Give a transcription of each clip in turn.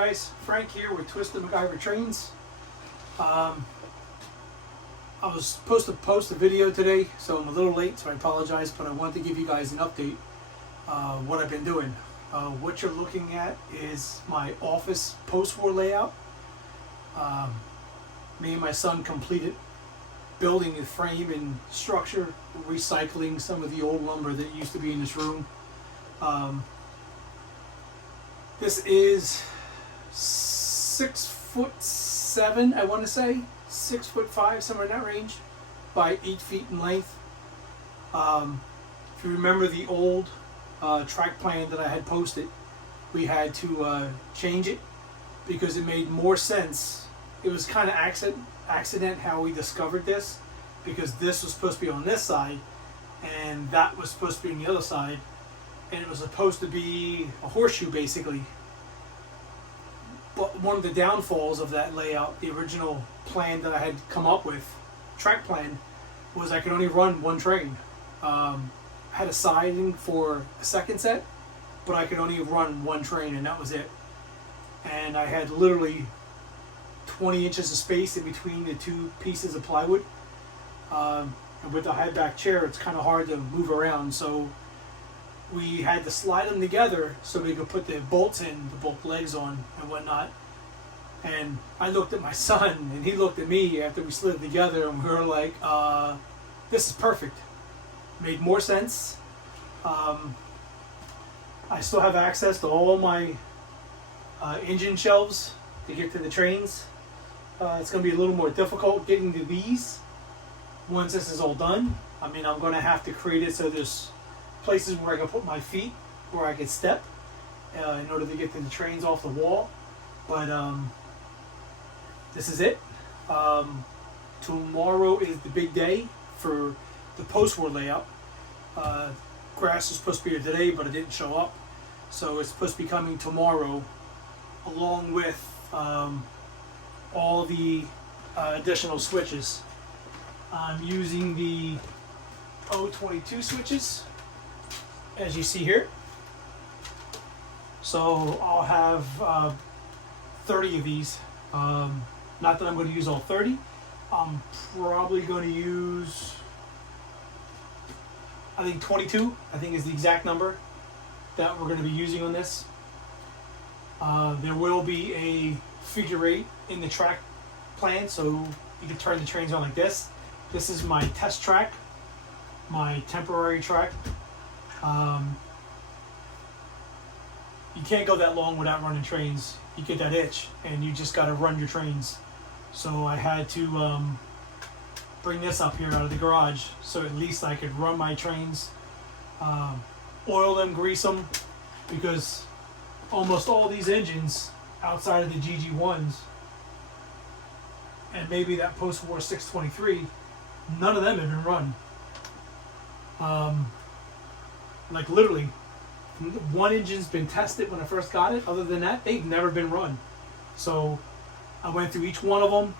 guys, Frank here with Twisted MacGyver Trains. I was supposed to post a video today, so I'm a little late, so I apologize, but I wanted to give you guys an update what I've been doing. What you're looking at is my office post-war layout. Me and my son completed building the frame and structure, recycling some of the old lumber that used to be in this room. This is 6'7", I want to say 6'5", somewhere in that range, by 8 feet in length. If you remember the old track plan that I had posted, we had to change it because it made more sense. It was kind of accident how we discovered this, because this was supposed to be on this side and that was supposed to be on the other side, and it was supposed to be a horseshoe basically. But one of the downfalls of that layout, the original plan that I had come up with, track plan, was I could only run one train. I had a siding for a second set, but I could only run one train, and that was it. And I had literally 20 inches of space in between the two pieces of plywood. And with the high back chair, it's kind of hard to move around, so we had to slide them together so we could put the bolts in, the bolt legs on and whatnot. And I looked at my son and he looked at me after we slid it together, and we were like, this is perfect. Made more sense. I still have access to all my engine shelves to get to the trains. It's going to be a little more difficult getting to these once this is all done. I mean, I'm going to have to create it so there's places where I can put my feet, where I can step in order to get to the trains off the wall. But this is it. Tomorrow is the big day for the post-war layout. Grass was supposed to be here today, but it didn't show up, so it's supposed to be coming tomorrow, along with all the additional switches. I'm using the 022 switches, as you see here. So I'll have 30 of these. Not that I'm going to use all 30. I'm probably going to use, I think 22, I think is the exact number that we're going to be using on this. There will be a figure 8 in the track plan, so you can turn the trains on like this. This is my test track, my temporary track. You can't go that long without running trains. You get that itch and you just got to run your trains. So I had to bring this up here out of the garage so at least I could run my trains, oil them, grease them, because almost all these engines outside of the GG1s and maybe that post-war 623, none of them have been run. Like literally, one engine's been tested when I first got it. Other than that, they've never been run. So I went through each one of them,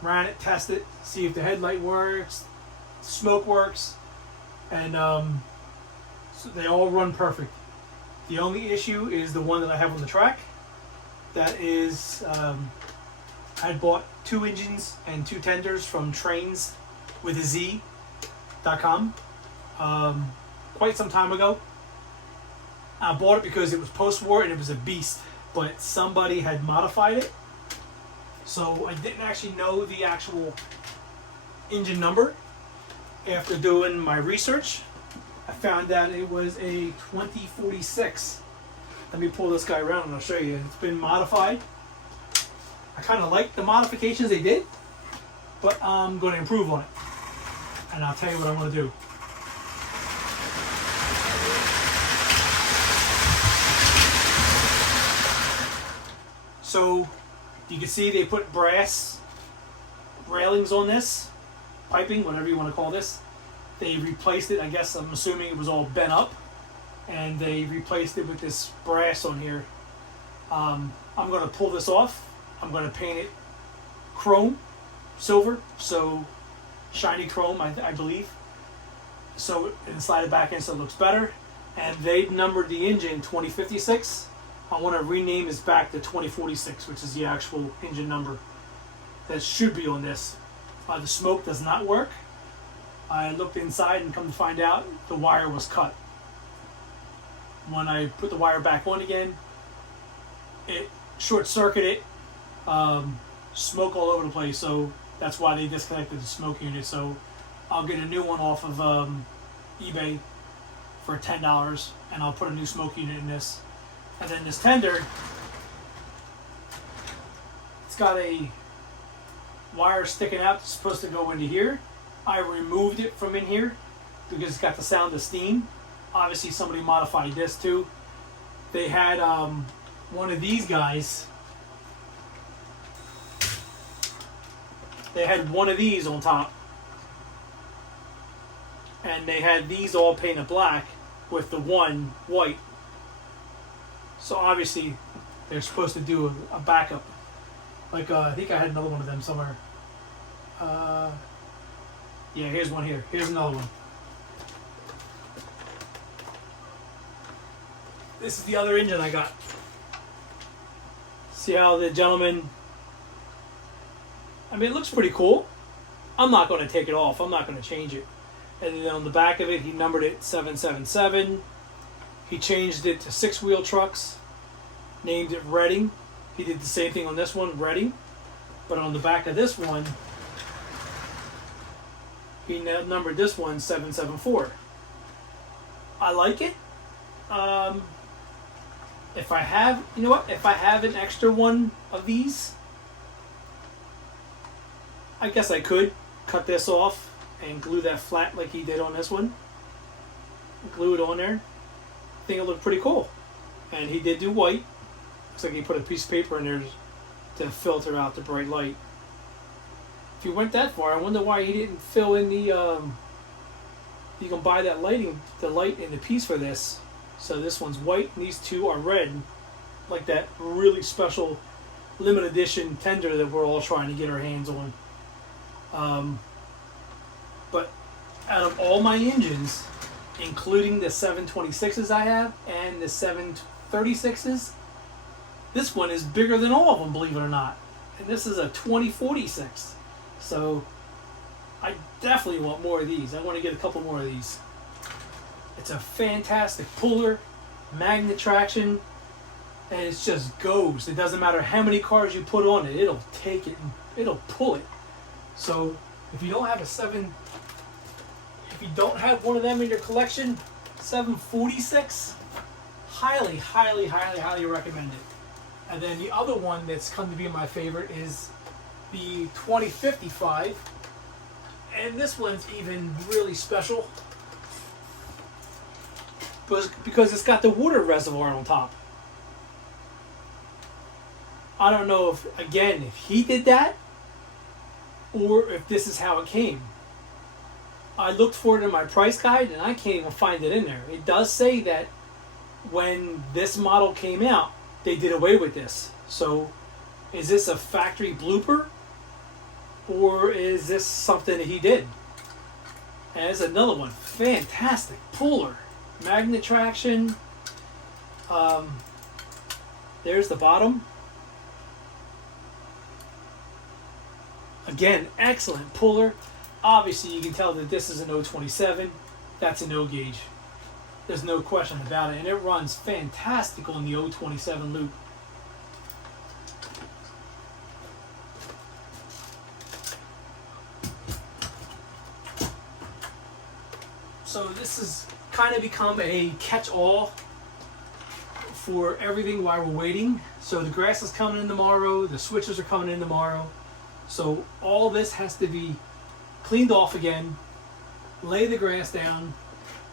ran it, tested, see if the headlight works, smoke works, and so they all run perfect. The only issue is the one that I have on the track. That is, I bought 2 engines and 2 tenders from trainswithaz.com quite some time ago. I bought it because it was post-war and it was a beast, but somebody had modified it, so I didn't actually know the actual engine number. After doing my research, I found out it was a 2046. Let me pull this guy around and I'll show you. It's been modified. I kind of like the modifications they did, but I'm going to improve on it, and I'll tell you what I'm going to do. So you can see they put brass railings on this, piping, whatever you want to call this. They replaced it, I guess, I'm assuming it was all bent up, and they replaced it with this brass on here. I'm going to pull this off. I'm going to paint it chrome, silver, so shiny chrome, I believe. So, and slide it back in so it looks better. And they numbered the engine 2056. I want to rename this back to 2046, which is the actual engine number that should be on this. The smoke does not work. I looked inside and come to find out the wire was cut. When I put the wire back on again, it short-circuited, smoke all over the place, so that's why they disconnected the smoke unit. So I'll get a new one off of eBay for $10, and I'll put a new smoke unit in this. And then this tender, it's got a wire sticking out that's supposed to go into here. I removed it from in here because it's got the sound of steam. Obviously somebody modified this too. They had one of these guys. They had one of these on top, and they had these all painted black with the one white. So obviously they're supposed to do a backup. Like I think I had another one of them somewhere. Yeah, here's one here. Here's another one. This is the other engine I got. See how the gentleman... I mean, it looks pretty cool. I'm not going to take it off. I'm not going to change it. And then on the back of it, he numbered it 777. He changed it to 6-wheel trucks. Named it Reading. He did the same thing on this one, Reading. But on the back of this one, he numbered this one 774. I like it. If I have, you know what? If I have an extra one of these, I guess I could cut this off and glue that flat like he did on this one. Glue it on there. I think it looked pretty cool. And he did do white. Looks like he put a piece of paper in there to filter out the bright light. If you went that far, I wonder why he didn't fill in the... you can buy that the light in the piece for this. So this one's white and these two are red. Like that really special limited edition tender that we're all trying to get our hands on. But out of all my engines, including the 726s I have and the 736s, this one is bigger than all of them, believe it or not. And this is a 2046. So I definitely want more of these. I want to get a couple more of these. It's a fantastic puller, magnet traction, and it just goes. It doesn't matter how many cars you put on it, it'll take it and it'll pull it. So if you don't have if you don't have one of them in your collection, 746, highly recommend it. And then the other one that's come to be my favorite is the 2055, and this one's even really special because it's got the water reservoir on top. I don't know if he did that or if this is how it came. I looked for it in my price guide and I can't even find it in there. It does say that when this model came out, they did away with this. So is this a factory blooper or is this something that he did? And there's another one. Fantastic puller. Magnet traction. There's the bottom. Again, excellent puller. Obviously, you can tell that this is an 027. That's an O gauge. There's no question about it. And it runs fantastic on the 027 loop. So this has kind of become a catch-all for everything while we're waiting. So the grass is coming in tomorrow. The switches are coming in tomorrow. So all this has to be cleaned off again. Lay the grass down.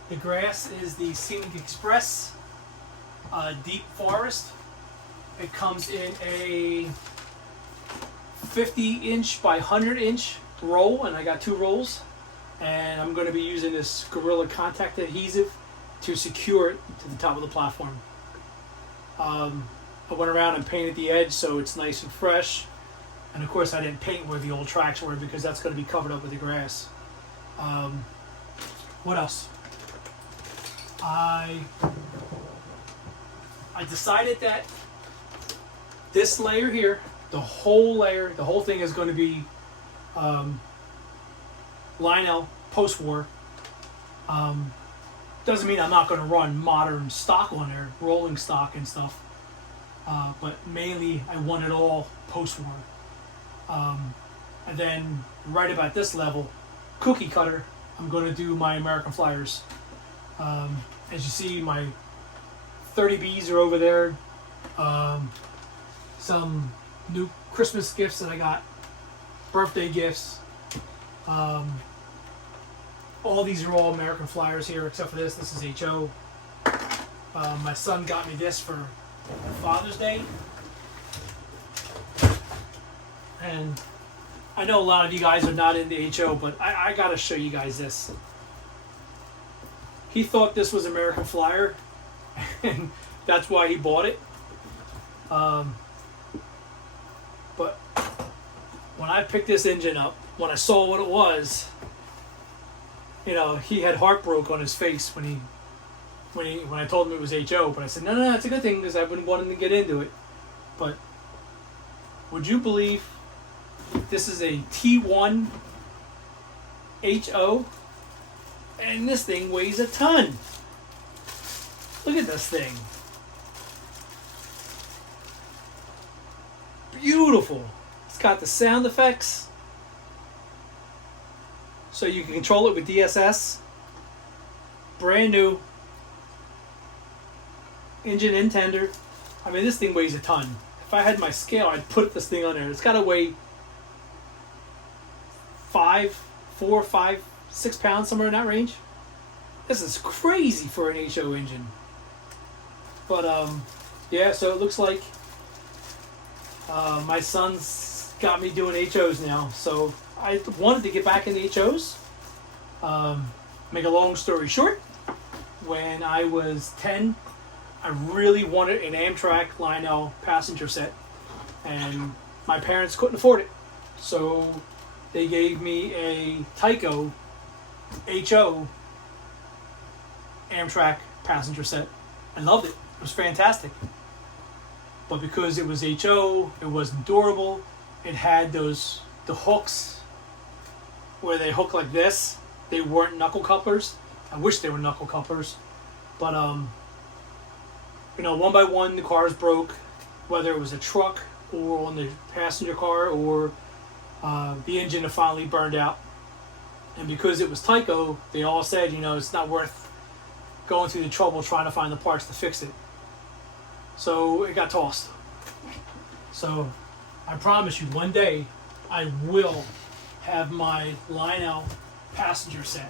The grass is the Scenic Express Deep Forest. It comes in a 50-inch by 100-inch roll, and I got 2 rolls. And I'm going to be using this Gorilla Contact Adhesive to secure it to the top of the platform. I went around and painted the edge so it's nice and fresh. And of course I didn't paint where the old tracks were because that's going to be covered up with the grass. What else? I I decided that this layer here, the whole layer, the whole thing is going to be Lionel Postwar. Doesn't mean I'm not going to run modern stock on there, rolling stock and stuff. But mainly I want it all Postwar. And then right about this level, cookie cutter, I'm going to do my American Flyers. As you see, my 30Bs are over there. Some new Christmas gifts that I got, birthday gifts. All these are all American Flyers here, except for this. This is HO. My son got me this for Father's Day. And I know a lot of you guys are not into HO, but I gotta show you guys this. He thought this was American Flyer, and that's why he bought it. But when I picked this engine up, when I saw what it was, you know, he had heartbroken on his face when I told him it was HO. But I said, no, it's a good thing because I've been wanting to get into it. But would you believe this is a T1 HO, and this thing weighs a ton? Look at this thing. Beautiful. It's got the sound effects, so you can control it with DSS. Brand new. Engine in tender. I mean, this thing weighs a ton. If I had my scale, I'd put this thing on there. It's got to weigh 4, 5, 6 pounds, somewhere in that range. This is crazy for an HO engine. But yeah, so it looks like my son's got me doing HOs now. So I wanted to get back into HOs. Make a long story short, when I was 10, I really wanted an Amtrak Lionel passenger set, and my parents couldn't afford it. So they gave me a Tyco HO Amtrak passenger set. I loved it. It was fantastic. But because it was HO, it wasn't durable. It had the hooks where they hook like this. They weren't knuckle couplers. I wish they were knuckle couplers. But you know, one by one the cars broke, whether it was a truck or on the passenger car, or the engine had finally burned out. And because it was Tyco, they all said, you know, it's not worth going through the trouble trying to find the parts to fix it. So it got tossed. So I promise you, one day I will have my Lionel passenger set.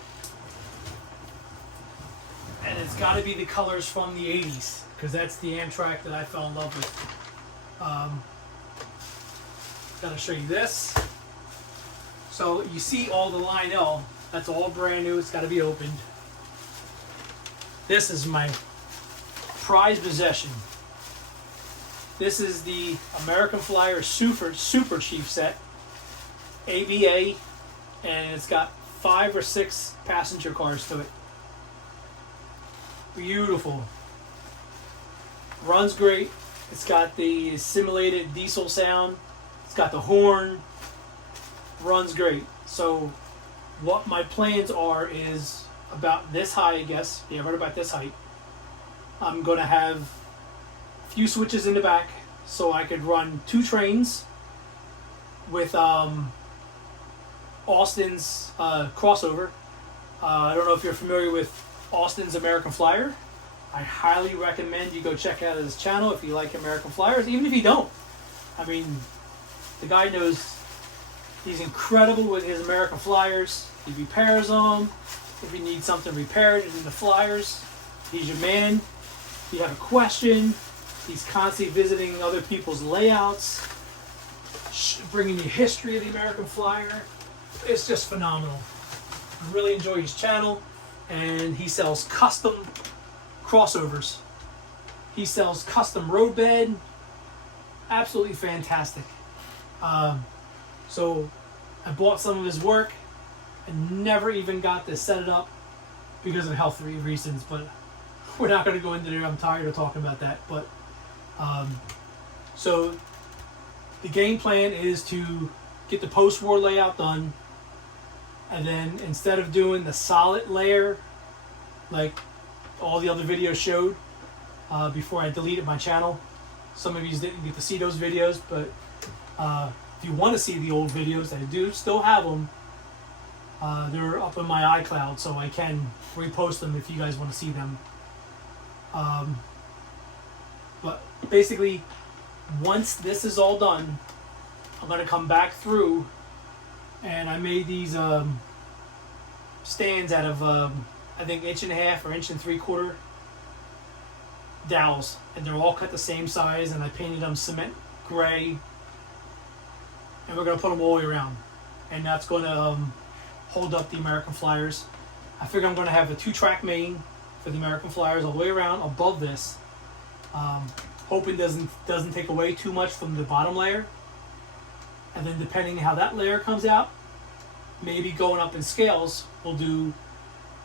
And it's got to be the colors from the 80s, because that's the Amtrak that I fell in love with. Gotta show you this. So you see all the Lionel, that's all brand new, it's got to be opened. This is my prized possession. This is the American Flyer Super Chief set, ABA, and it's got 5 or 6 passenger cars to it. Beautiful. Runs great. It's got the simulated diesel sound. It's got the horn. Runs great. So what my plans are is about this high, I guess. Yeah, right about this height. I'm going to have a few switches in the back so I could run 2 trains with Austin's crossover. I don't know if you're familiar with Austin's American Flyer. I highly recommend you go check out his channel if you like American Flyers, even if you don't. I mean, the guy knows, he's incredible with his American Flyers. He repairs them. If you need something repaired in the Flyers, he's your man. If you have a question, he's constantly visiting other people's layouts, bringing you history of the American Flyer. It's just phenomenal. I really enjoy his channel. And he sells custom crossovers. He sells custom roadbed. Absolutely fantastic. So I bought some of his work. I never even got to set it up because of health reasons, but we're not going to go into there. I'm tired of talking about that. But So the game plan is to get the post-war layout done, and then instead of doing the solid layer like all the other videos showed before I deleted my channel, some of you didn't get to see those videos, but if you want to see the old videos, I do still have them. They're up in my iCloud, so I can repost them if you guys want to see them. But basically, once this is all done, I'm going to come back through, and I made these stands out of I think 1.5 or 1.75 dowels, and they're all cut the same size, and I painted them cement gray, and we're going to put them all the way around, and that's going to hold up the American Flyers. I figure I'm going to have a 2-track main for the American Flyers all the way around above this. Hoping doesn't take away too much from the bottom layer, and then depending on how that layer comes out, maybe going up in scales, we'll do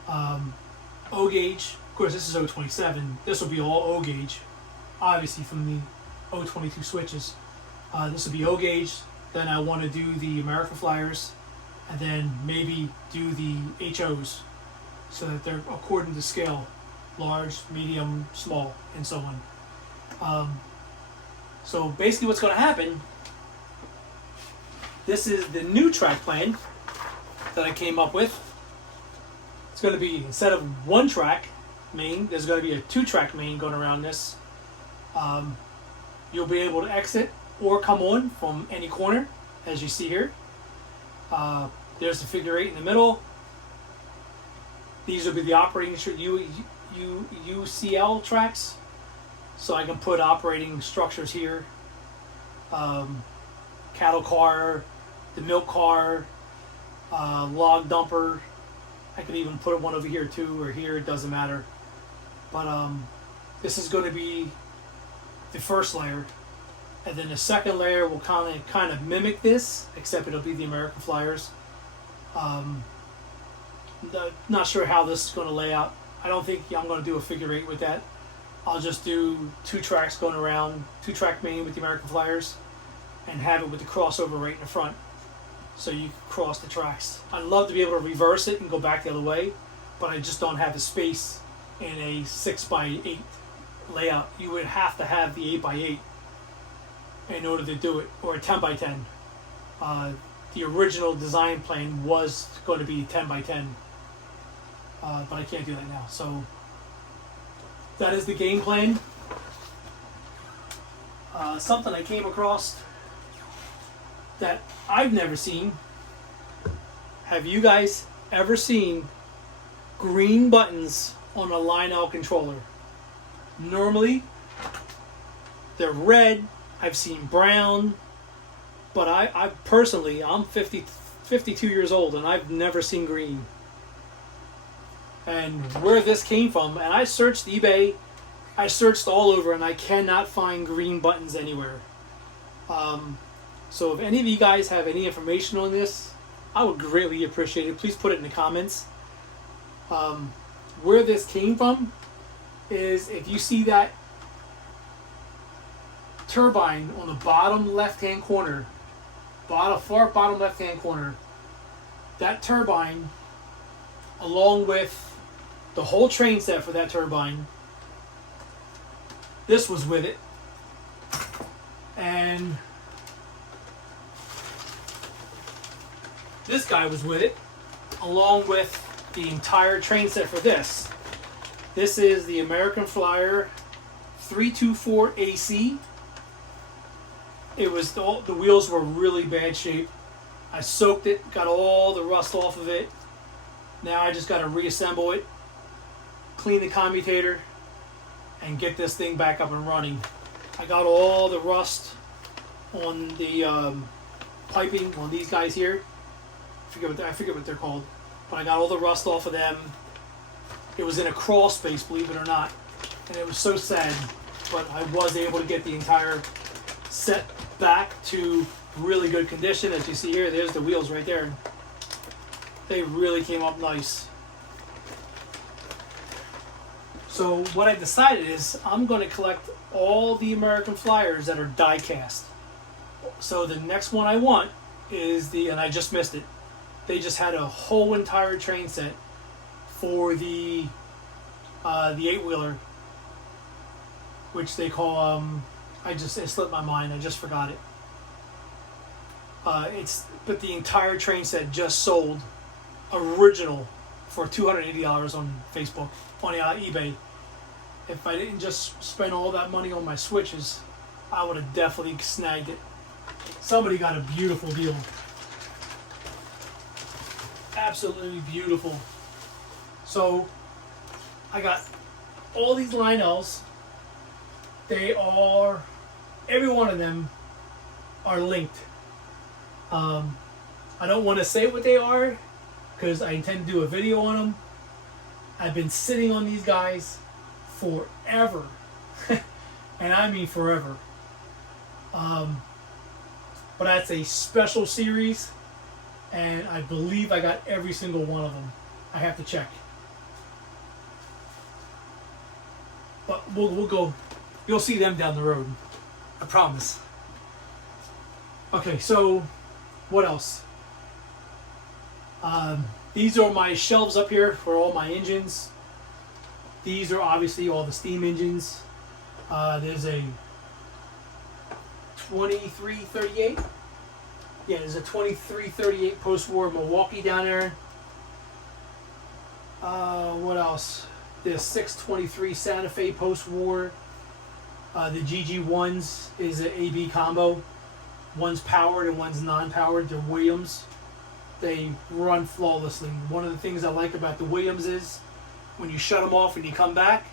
O gauge. Of course, this is 027. This will be all O gauge, obviously from the 022 switches. This will be O gauge. Then I want to do the American Flyers, and then maybe do the HOs, so that they're according to scale, large, medium, small, and so on. So basically what's going to happen, this is the new track plan that I came up with. It's going to be, instead of 1-track main, there's going to be a 2-track main going around this. You'll be able to exit or come on from any corner, as you see here. There's the figure 8 in the middle. These will be the operating UCL tracks. So I can put operating structures here. Cattle car, the milk car, log dumper. I could even put one over here too, or here, it doesn't matter. But this is going to be the first layer. And then the second layer will kind of mimic this, except it'll be the American Flyers. Not sure how this is going to lay out. I don't think I'm going to do a figure 8 with that. I'll just do 2 tracks going around, 2-track main with the American Flyers, and have it with the crossover right in the front, so you can cross the tracks. I'd love to be able to reverse it and go back the other way, but I just don't have the space in a 6x8 layout. You would have to have the 8x8 in order to do it, or a 10x10. The original design plan was going to be 10x10, but I can't do that now. So that is the game plan. Something I came across that I've never seen. Have you guys ever seen green buttons on a Lionel controller? Normally, they're red. I've seen brown. But I personally, I'm 52 years old, and I've never seen green. And where this came from, and I searched eBay, I searched all over, and I cannot find green buttons anywhere. So if any of you guys have any information on this, I would greatly appreciate it. Please put it in the comments. Where this came from is, if you see that turbine on the bottom left-hand corner, far bottom left-hand corner, that turbine, along with the whole train set for that turbine, this was with it, and this guy was with it, along with the entire train set for this. This is the American Flyer 324 AC. It was the wheels were really bad shape. I soaked it, got all the rust off of it. Now I just got to reassemble it, clean the commutator, and get this thing back up and running. I got all the rust on the piping on these guys here. I forget what they're called, but I got all the rust off of them. It was in a crawl space, believe it or not, and it was so sad, but I was able to get the entire set back to really good condition. As you see here, there's the wheels right there. They really came up nice. So what I decided is I'm going to collect all the American Flyers that are die cast. So the next one I want is and I just missed it. They just had a whole entire train set for the 8-wheeler, which they call it slipped my mind. I just forgot it. But the entire train set just sold original for $280 on Facebook, on eBay. If I didn't just spend all that money on my switches, I would have definitely snagged it. Somebody got a beautiful deal. Absolutely beautiful. So I got all these Lionels. Every one of them are linked. I don't want to say what they are because I intend to do a video on them. I've been sitting on these guys forever. And I mean forever. But that's a special series, and I believe I got every single one of them. I have to check. But we'll go. You'll see them down the road. I promise. Okay, so what else? These are my shelves up here for all my engines. These are obviously all the steam engines. There's a 2338. Yeah, there's a 2338 Postwar Milwaukee down there. What else? There's 623 Santa Fe Postwar. The GG1s is an AB combo. One's powered and one's non-powered. They're Williams. They run flawlessly. One of the things I like about the Williams is when you shut them off and you come back,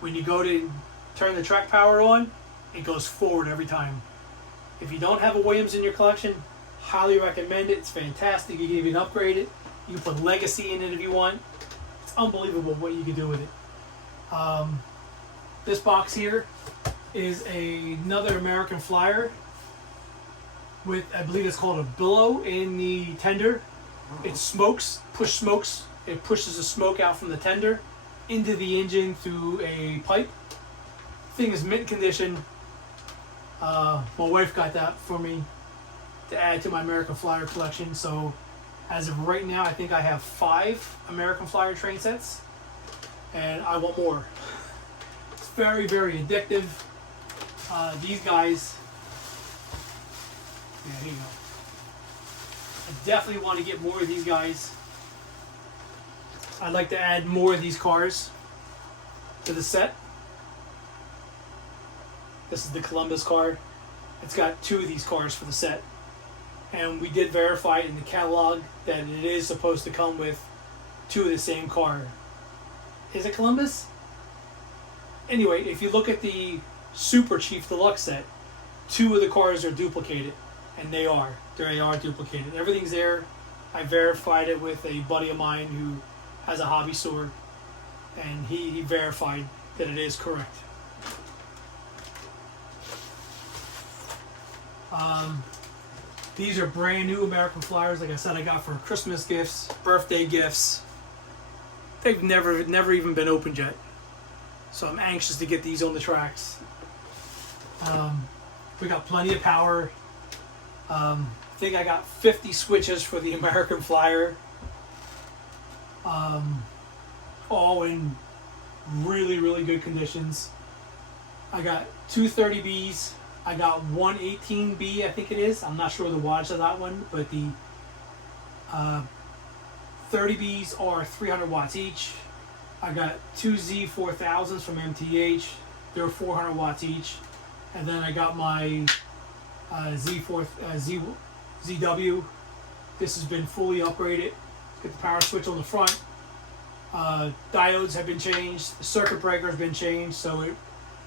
when you go to turn the track power on, it goes forward every time. If you don't have a Williams in your collection, highly recommend it. It's fantastic. You can even upgrade it. You can put Legacy in it if you want. It's unbelievable what you can do with it. This box here is another American Flyer with, I believe it's called a billow in the tender. It smokes. It pushes the smoke out from the tender into the engine through a pipe. Thing is mint condition. My wife got that for me to add to my American Flyer collection. So as of right now, I think I have 5 American Flyer train sets, and I want more. It's very, very addictive. These guys, yeah, here you go. I definitely want to get more of these guys. I'd like to add more of these cars to the set. This is the Columbus car. It's got 2 of these cars for the set. And we did verify in the catalog that it is supposed to come with 2 of the same car. Is it Columbus? Anyway, if you look at the Super Chief Deluxe set, 2 of the cars are duplicated. And they are duplicated. Everything's there. I verified it with a buddy of mine who has a hobby store. And he verified that it is correct. These are brand new American Flyers. Like I said, I got for Christmas gifts, birthday gifts. They've never even been opened yet. So I'm anxious to get these on the tracks. We got plenty of power. I think I got 50 switches for the American Flyer. All in really, really good conditions. I got 2 30Bs. I got 1 18B, I think it is. I'm not sure the wattage of that one, but the 30Bs are 300 watts each. I got 2 Z4000s from MTH. They're 400 watts each. And then I got my ZW. This has been fully upgraded. Get the power switch on the front. Diodes have been changed. The circuit breaker has been changed, so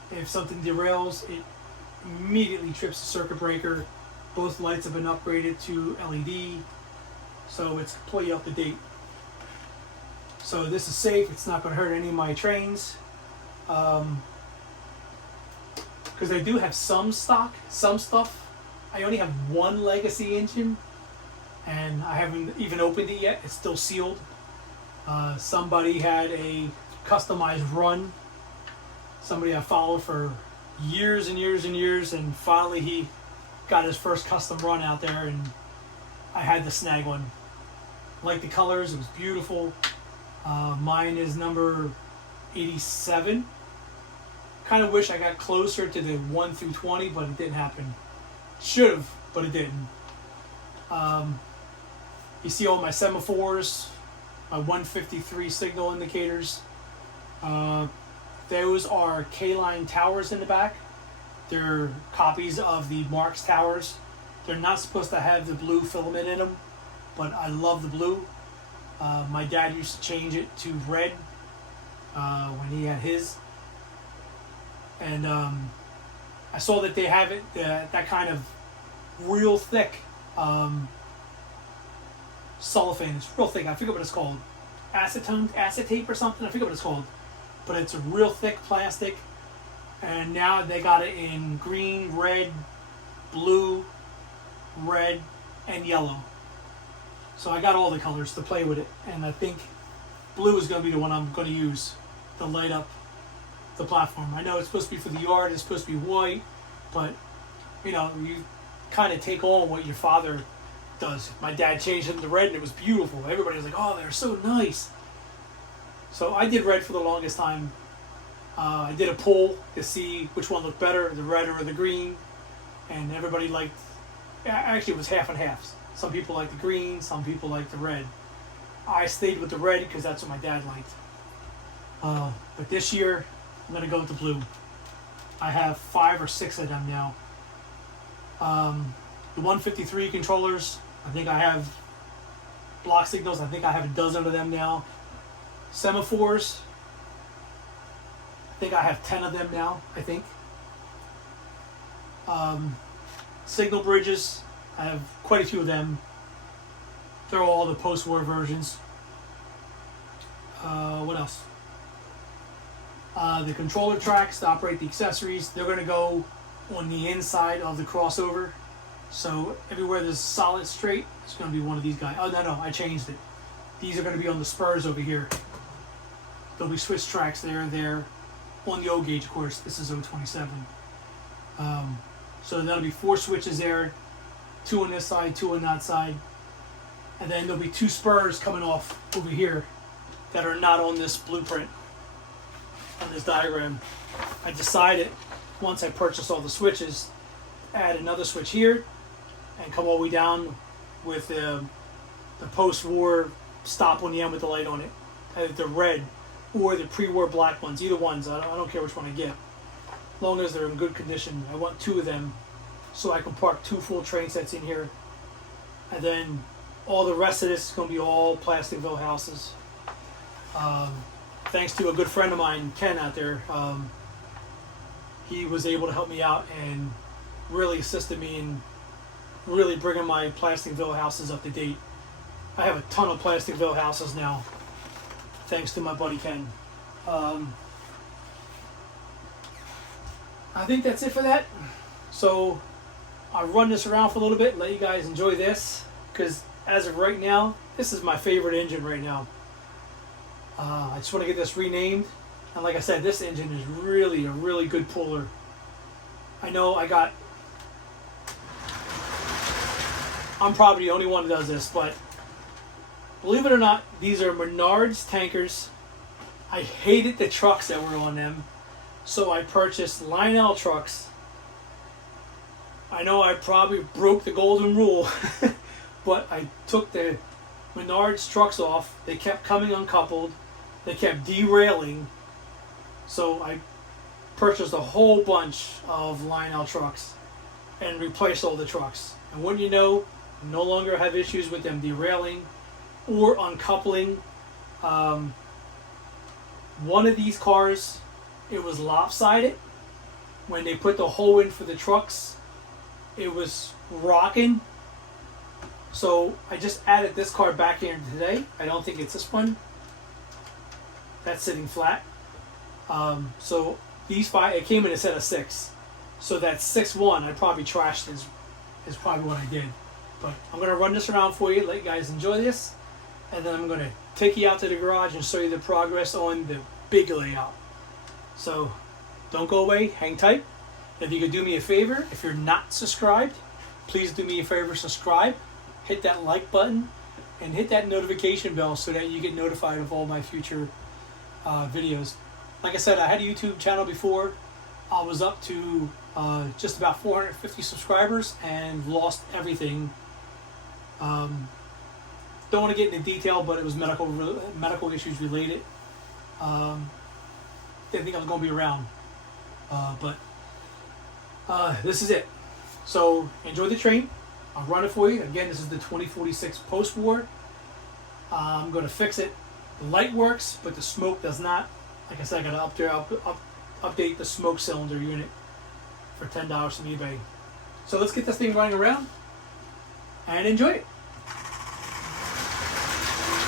if something derails, it immediately trips the circuit breaker. Both lights have been upgraded to LED, so it's completely up to date. So this is safe. It's not going to hurt any of my trains, because I do have some stock, some stuff. I only have 1 Legacy engine, and I haven't even opened it yet. It's still sealed. Somebody had a customized run somebody I followed for years and years and years, and finally he got his first custom run out there, and I had to snag one. Like the colors, it was beautiful. Mine is number 87. Kind of wish I got closer to the 1 through 20, but it didn't happen. Should have, but it didn't. You see all my semaphores, my 153 signal indicators. Those are K-line towers in the back. They're copies of the Marx towers. They're not supposed to have the blue filament in them, but I love the blue. My dad used to change it to red when he had his. And I saw that they have it, that kind of real thick cellophane. It's real thick. I forget what it's called. Acetate or something. I forget what it's called. But it's a real thick plastic. And now they got it in green, red, blue, red, and yellow. So I got all the colors to play with it. And I think blue is going to be the one I'm going to use to light up the platform. I know it's supposed to be for the yard. It's supposed to be white. But, you know, you kind of take on what your father does. My dad changed them to red and it was beautiful. Everybody was like, oh, they're so nice. So I did red for the longest time. I did a poll to see which one looked better, the red or the green. And everybody liked, actually it was half and half. Some people liked the green, some people liked the red. I stayed with the red because that's what my dad liked. But this year, I'm going to go with the blue. I have 5 or 6 of them now. The 153 controllers, I think I have block signals. I think I have a dozen of them now. Semaphores, I think I have 10 of them now, I think. Signal bridges, I have quite a few of them. They're all the post-war versions. What else? The controller tracks to operate the accessories, they're going to go on the inside of the crossover. So everywhere there's solid straight, it's going to be one of these guys. Oh, no, I changed it. These are going to be on the spurs over here. There'll be switch tracks there. On the O gauge, of course. This is 027. So that'll be 4 switches there. 2 on this side, 2 on that side. And then there'll be 2 spurs coming off over here that are not on this blueprint, on this diagram. I decided, once I purchased all the switches, add another switch here and come all the way down with the post-war stop on the end with the light on it. Either the red or the pre-war black ones. Either ones. I don't care which one I get. As long as they're in good condition. I want 2 of them so I can park 2 full train sets in here. And then all the rest of this is going to be all Plasticville houses. Thanks to a good friend of mine, Ken, out there. He was able to help me out and really assisted me in really bringing my Plasticville houses up to date. I have a ton of Plasticville houses now, thanks to my buddy Ken. I think that's it for that. So I'll run this around for a little bit and let you guys enjoy this, because as of right now, this is my favorite engine right now. I just want to get this renamed, and like I said, this engine is really a really good puller. I know I'm probably the only one who does this, but believe it or not, these are Menards tankers. I hated the trucks that were on them, so I purchased Lionel trucks. I know I probably broke the golden rule, but I took the Menards trucks off. They kept coming uncoupled. They kept derailing. So I purchased a whole bunch of Lionel trucks and replaced all the trucks. And wouldn't you know, no longer have issues with them derailing or uncoupling. One of these cars, it was lopsided. When they put the hole in for the trucks, it was rocking. So I just added this car back here today. I don't think it's this one. That's sitting flat. So these 5, it came in a set of 6. So that 6-1 I probably trashed is probably what I did. But I'm going to run this around for you, let you guys enjoy this. And then I'm going to take you out to the garage and show you the progress on the big layout. So Don't go away. Hang tight. If you could do me a favor, if you're not subscribed, please do me a favor, subscribe, hit that like button, and hit that notification bell so that you get notified of all my future videos. Like I said, I had a YouTube channel before. I was up to just about 450 subscribers and lost everything. Don't want to get into detail, but it was medical issues related. Didn't think I was going to be around, but this is it. So enjoy the train. I'll run it for you. Again, this is the 2046 Postwar. I'm going to fix it. The light works, but the smoke does not. Like I said, I got to update the smoke cylinder unit for $10 from eBay. So let's get this thing running around and enjoy it.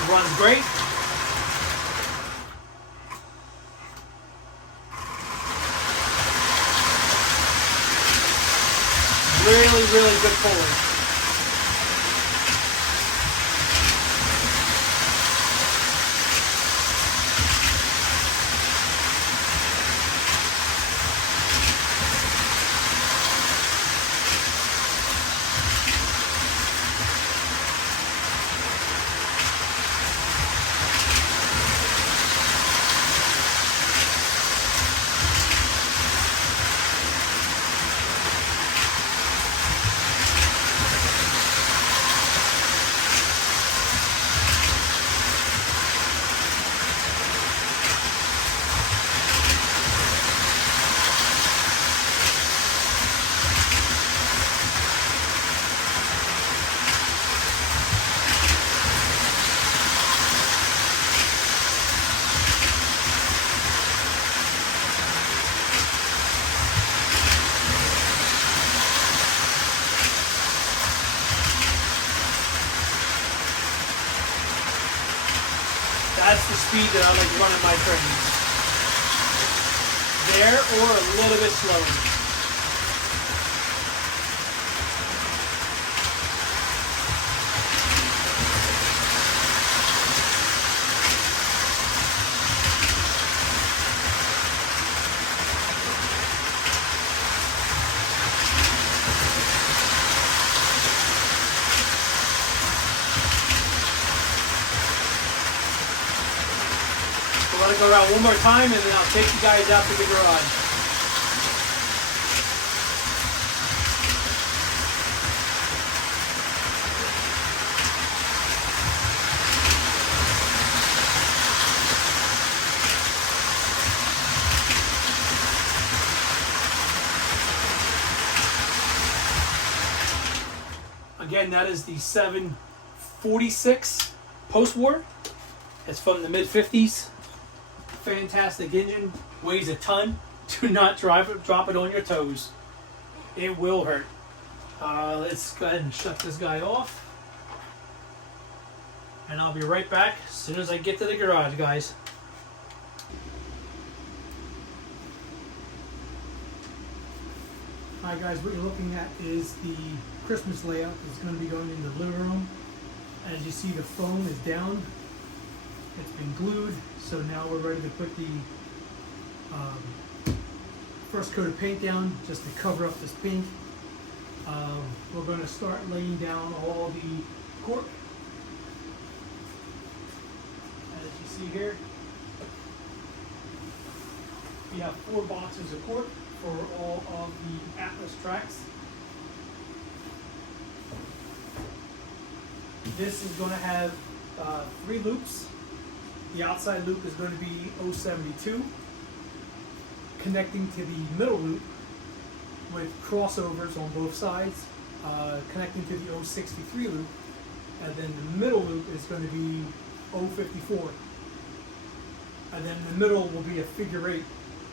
Runs great. Really good pulling. That's the speed that I like running my trains. There or a little bit slower. Let it go around one more time and then I'll take you guys out to the garage. Again, that is the 746 Postwar. It's from the mid-50s. Fantastic engine, weighs a ton. Do not drop it on your toes. It will hurt. Let's go ahead and shut this guy off. And I'll be right back as soon as I get to the garage, guys. Alright guys, what you're looking at is the Christmas layout. It's going to be going in the living room. As you see, the foam is down. It's been glued, so now we're ready to put the first coat of paint down just to cover up this paint. We're going to start laying down all the cork. As you see here, we have 4 boxes of cork for all of the Atlas tracks. This is going to have 3 loops. The outside loop is going to be 072, connecting to the middle loop with crossovers on both sides, connecting to the 063 loop, and then the middle loop is going to be 054. And then the middle will be a figure 8,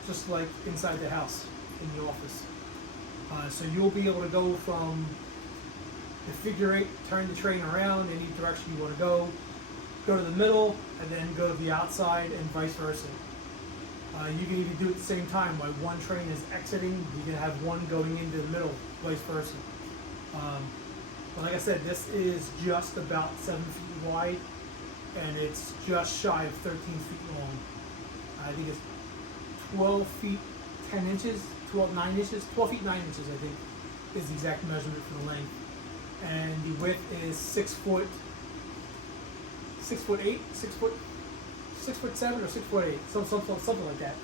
just like inside the house in the office. So you'll be able to go from the figure 8, turn the train around any direction you want to go to the middle, and then go to the outside, and vice versa. You can even do it at the same time. While one train is exiting, you can have one going into the middle, vice versa. But like I said, this is just about 7 feet wide, and it's just shy of 13 feet long. I think it's 12 feet 10 inches, 9 inches, 12 feet 9 inches, I think, is the exact measurement for the length. And the width is 6 foot 8, 6 foot 7 or 6 foot 8, something like that.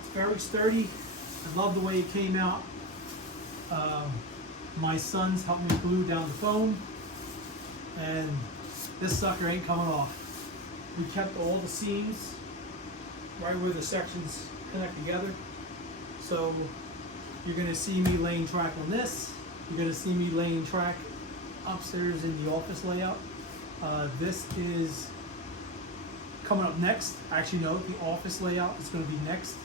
It's very sturdy. I love the way it came out. My sons helped me glue down the foam, and this sucker ain't coming off. We kept all the seams right where the sections connect together. So you're going to see me laying track on this. You're going to see me laying track upstairs in the office layout. This is coming up next. Actually, no, the office layout is going to be next.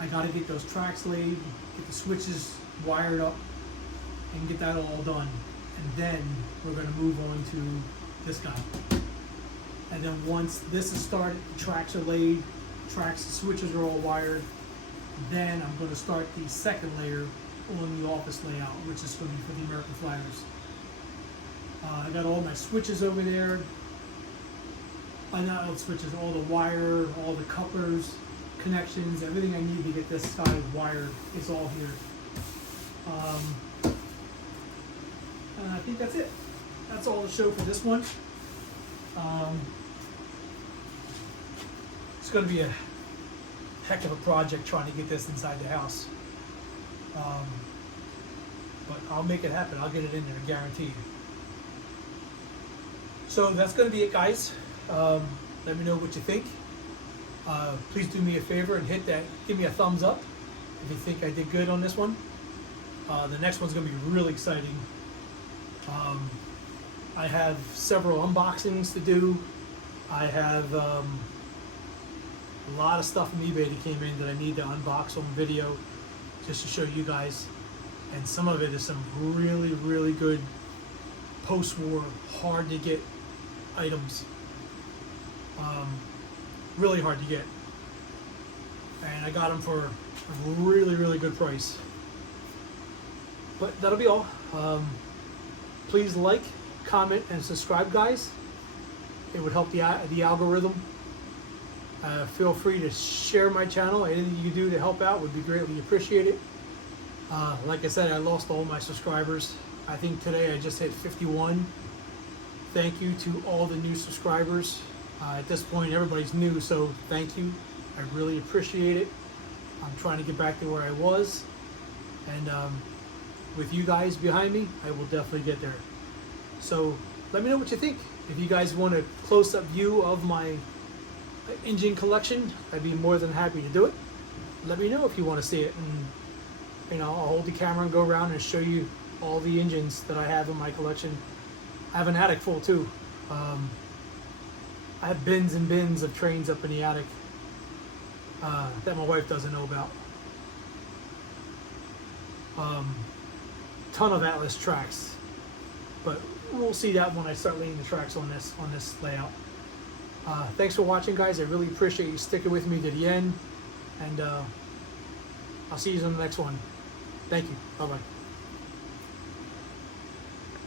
I got to get those tracks laid, get the switches wired up, and get that all done. And then we're going to move on to this guy. And then once this is started, the tracks are laid, the switches are all wired, then I'm going to start the second layer on the office layout, which is going to be for the American flaggers. I got all my switches over there. Not all the switches, all the wire, all the couplers, connections, everything I need to get this side wired is all here. And I think that's it. That's all the show for this one. It's going to be a heck of a project trying to get this inside the house. But I'll make it happen. I'll get it in there, guaranteed. So that's going to be it, guys. Let me know what you think. Please do me a favor and give me a thumbs up if you think I did good on this one. The next one's going to be really exciting. I have several unboxings to do. I have a lot of stuff from eBay that came in that I need to unbox on video just to show you guys. And some of it is some really, really good post-war, hard to get items. Really hard to get. And I got them for a really, really good price. But that'll be all. Please like, comment, and subscribe, guys. It would help the algorithm. Feel free to share my channel. Anything you do to help out would be greatly appreciated. Like I said, I lost all my subscribers. I think today I just hit 51. Thank you to all the new subscribers. At this point, everybody's new, so thank you. I really appreciate it. I'm trying to get back to where I was. And with you guys behind me, I will definitely get there. So let me know what you think. If you guys want a close-up view of my engine collection, I'd be more than happy to do it. Let me know if you want to see it, and I'll hold the camera and go around and show you all the engines that I have in my collection. I have an attic full too. I have bins and bins of trains up in the attic that my wife doesn't know about. Ton of Atlas tracks, but we'll see that when I start laying the tracks on this layout. Thanks for watching, guys. I really appreciate you sticking with me to the end, and I'll see you on the next one. Thank you. Bye bye.